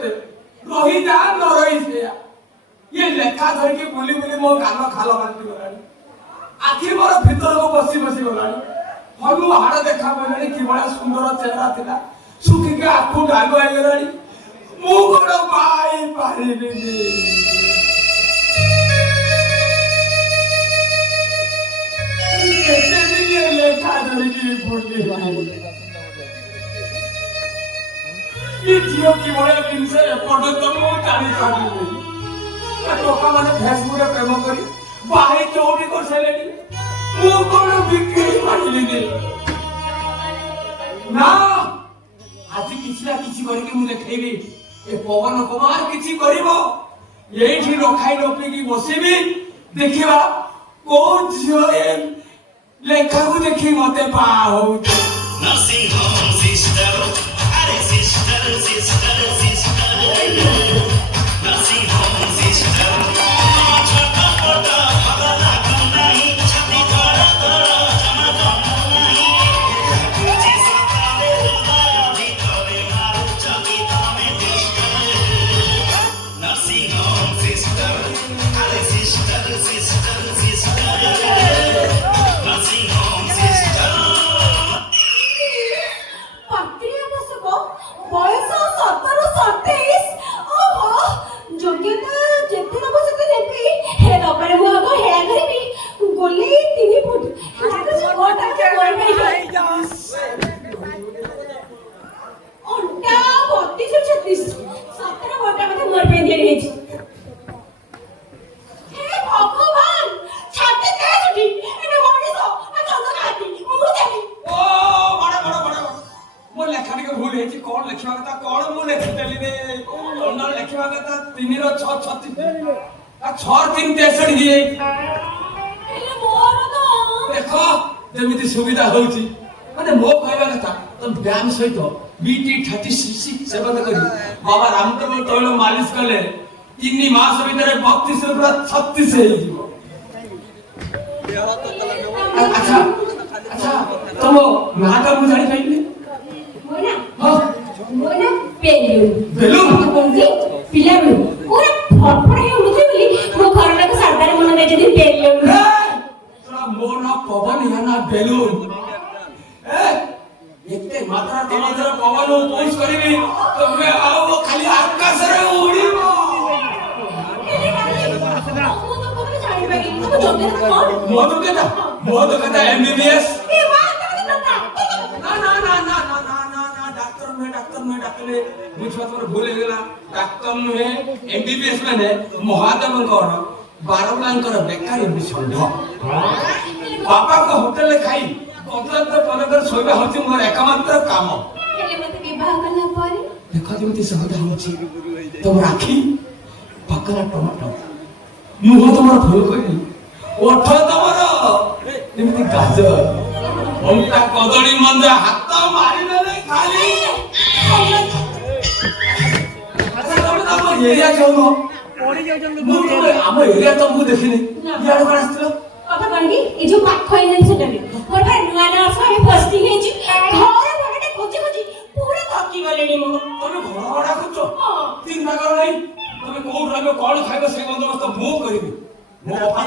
କେତେ ରହିତା ନ ରହି ସେଇଆ ଇଏ ଲେଖା ଧରିକି ବୁଲି ବୁଲି ମୋ କାନ ଖାଲ ବାନ୍ତି ଗଲାଣି ଆଖି ମୋର ଭିତରକୁ ବସି ବସି ଗଲାଣି ହଲୁ ହାଡ଼ ଦେଖା ପଡ଼ିଲାଣି କିଭଳିଆ ସୁନ୍ଦର ଚେହେରା ଥିଲା ଶୁଖିକି ଆଖୁ ଡାଗ ହେଇଗଲାଣି ମୁଁ କଣ ପାଇ ପାରିବିନି ଲେଖା ଧରିକି ବୁଲି ଏ ଝିଅ କିଭଳିଆ ଜିନିଷ ଏପର୍ଯ୍ୟନ୍ତ ମୁଁ ଜାଣିପାରିନି ଲୋକମାନେ ଫେସବୁକରେ ପ୍ରେମ କରି ବାହାରି ଚଉଠି କରିସାରିଲେଣି ମୁଁ କଣ ବିକ୍ରି ପାରିଲିନି ନା ଆଜି କିଛି ନା କିଛି କରିକି ମୁଁ ଦେଖେଇବି ଏ ପବନ କୁମାର କିଛି କରିବ ଏଇଠି ରଖାଇ ରଖିକି ବସିବି ଦେଖିବା କୋଉ ଝିଅ ଏ ଲେଖାକୁ ଦେଖି ମତେ ବାହା ହଉଛି ଯେମିତି ସୁବିଧା ହଉଛି ମାନେ ମୋ କହିବା କଥା ତ ବ୍ୟାୟାମ ସହିତ ବିଟି 36 ସେବନ କରି ବାବା ରାମଦେବ ତୈଳ ମାଲିଶ କଲେ 3 ମାସ ଭିତରେ 32 ରୁ ପୁରା 36 ହେଇଯିବ ଆଚ୍ଛା ଆଚ୍ଛା ତମ ନାଁଟା ମୁଁ ଜାଣିପାରିଲି ପିଲାବେଳୁ ପୁରା ଫଟଫଟ ହେଇ ଉଡୁଛି ବୋଲି ମୋ ଘର ଲୋକ ସାଧାରଣ ମନ ଦେଇଛନ୍ତି ବେଲୁନ ମୋ ନା ପବନ ଏହା ନା ବେଲୁନ ଏତେ ମାତ୍ରା ତମର ପବନ ଉପୋଷ କରିବି ତମେ ଆଉ ଖାଲି ଆକାଶରେ ଉଡ଼ିବ ମୋ ଦୋକାନ MBBS ডাক্তার নুহে MBBS মানে মহাদেবଙ୍କର বারলাঙ্কর বেকারি বিষণ্ড বাপাଙ୍କ হোটেলে ଖାଇ କଦଳୀ ପଲକରେ ଶୋଇବା ହଉଛି ମୋର ଏକମାତ୍ର କାମ ଦେଖ ଯେମିତି ସହଜ ହଉଛି ତମର ଆଖି ପାକରା ଟମାଟୋ ମୁହଁ ତମର ଫୁଲକୋବି ଓଠ ତମର ଯେମିତି ଗାଜର ଅଣ୍ଟା କଦଳୀ ମଞ୍ଜା ହାତ ମାରିଦେଲେ ଖାଲି ଏରିଆ ଯାଉନ ଆମ ଏରିଆ ତ ମୁଁ ଦେଖିନି ଇଆଡେ କଣ ଆସିଥିଲ କଥା କଣ କି ଏ ଯୋଉ ପାଖ ଏରିଆ ସେଟାରେ ମୋର ଭାଇ ନୂଆ ନୂଆ ସହ ପୋଷ୍ଟିଂ ହେଇଛି ଘର ଭଡାଟେ ଖୋଜି ଖୋଜି ପୁରା ଥକି ଗଲେଣି ମୁଁ ତମେ ଘର ଭଡା ଖୋଜ ଚିନ୍ତା କର ନାହିଁ ତମେ କୋଉଠି ରହିବ କଣ ଖାଇବ ସେଇ ବନ୍ଦୋବସ୍ତ ମୁଁ କରିବି ମୋ ବାପା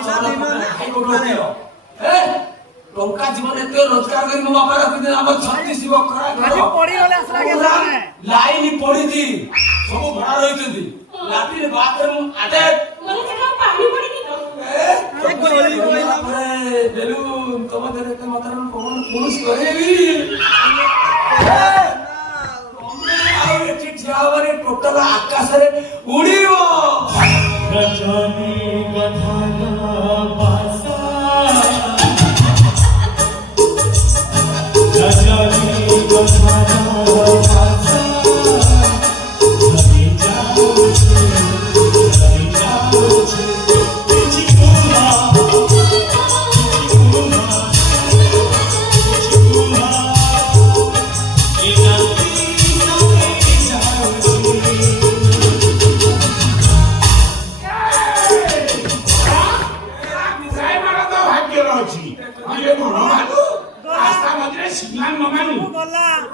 ଟଙ୍କା ଜୀବନ ଏତେ ରୋଜଗାର କରି ମୋ ବାପା ରଖିଥିଲେ ଆମର 36 ବଖରା ଲାଇନ ପଡିଛି ସବୁ ଭଡା ରହିଛନ୍ତି ଲାଟ୍ରିନ୍ ବାଥରୁମ୍ ଆଟାଚ୍ ପାଣି ପଡିନି ବେଲୁନ ତମ ଦେହରେ ଏତେ ମାତ୍ରାରେ ପବନ ପୁରୁଷ କରେବି ଆଉ ଏଠି ଠିଆ ହବାରେ ଟୋଟାଲ ଆକାଶରେ ଉଡ଼ିବ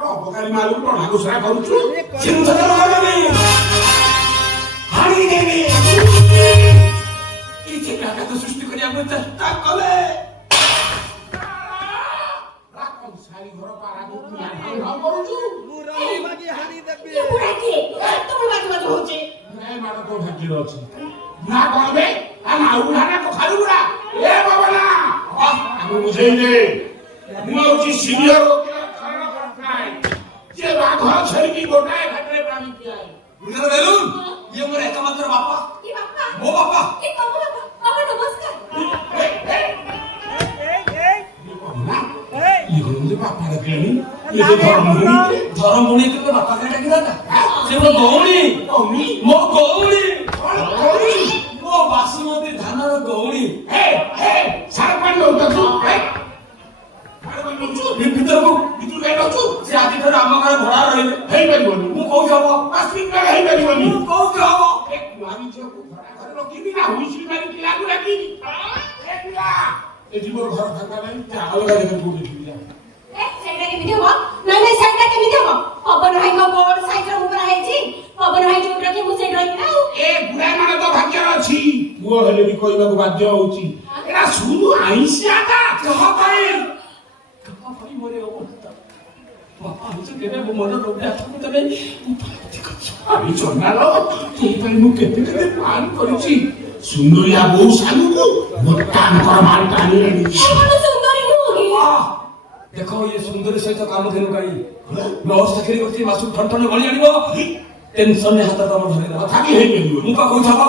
ଅବକାରୀ ମାଲକୁ ଟଣା ଘୋଷଣା କରୁଛୁ ମାରିଦେବି। କିଛି ବ୍ୟାଘାତ ସୃଷ୍ଟି କରିବାକୁ ଚେଷ୍ଟା କଲେ ସାରି ଘର ପାରାକୁ ଭାଗ କରୁଛୁ ये बुढ़ा के तुम बात होचे ନାଇଁ ମାଡ଼ ତୋ ଭାଗ୍ୟରେ ଅଛି ନା କହିବେ ନା ଉଡ଼ାନା କଖାରୁ ଗୁଡ଼ା ଏ ବାବନା ଆମେ ବୁଝେଇଲେ ମୁଁ ହଉଛି ସିନିୟର ଯେ ବାଘ ଛେଳିକି ଗୋଟାଏ ଘାଟରେ ପାଣି ପିଆଏ ବୁଝିଲ ବେଲୁନ ଇଏ ମୋର ଏକମାତ୍ର ବାପା ये बापा ମୋ ବାପା ये कब बापा बाबा नमस्कार 이거는 바빠 그러니 이게 ଧରମୁଣି କେବେ ବାପା କାହିଁ ଡାକିଥାନ୍ତା ସେ ମୋ ଗଉଣୀ ମୋ ଗଉଣୀ ମୋ ବାସୁମତୀ ଧାନର ଗଉଣୀ ଭିତରକୁ ସେ ଆଜିଠାରୁ ଆମ ଘରେ ଭଡ଼ା ରହିବେ ମୁଁ କୋଉଠି ହବ ମୁଁ କୋଉଠି ହବ ए सेटा के भिडियो हो नहीं सेटा के भिडियो हो पवन भाई को बोर्ड साइड रे ऊपर है जी पवन भाई जो रखे मुझे ड्राइंग ना ଏ ବୁଢା ମାନେ ତ ଭାଗ୍ୟରେ ଅଛି ପୁଅ ହେଲେ ବି କହିବାକୁ ବାଧ୍ୟ ହଉଛି ଏଟା ସୁଦୁ ଆଇଁଷିଆଟା କାହା ପାଇଁ ମୋର ଏ ଅବସ୍ଥା ବାପା ହଉଛି କେବେ ମୋ ମନ ରୋଗୀ ଆଠକୁ ଦେବେ ମୁଁ ପାର୍ଥୀ କରିଛି আমি ଜନାଲ ତୋ ପାଇଁ ମୁଁ କେତେ କେତେ ପ୍ଲାନ୍ କରିଛି ସୁନ୍ଦରିଆ ବୋଉ ସାଙ୍ଗକୁ ମୋଟାଙ୍କର ମାଲଟା ଆଣିଲେଣି कौन सुंदरी होगी ଦେଖ ଇଏ ସୁନ୍ଦରୀ ସହିତ କାମ ଦେନୁ କାହିଁ ଲସ୍ ଚାକିରି କରୁଛି ମାସକୁ ଠନ ଠନ ଗଣି ଆଣିବ ଟେନସନରେ ହାତ ତମ ଧରିଦେବ ତଥାପି ହେଇପାରିବ ମୁଁ ପା କହୁଛି ହବ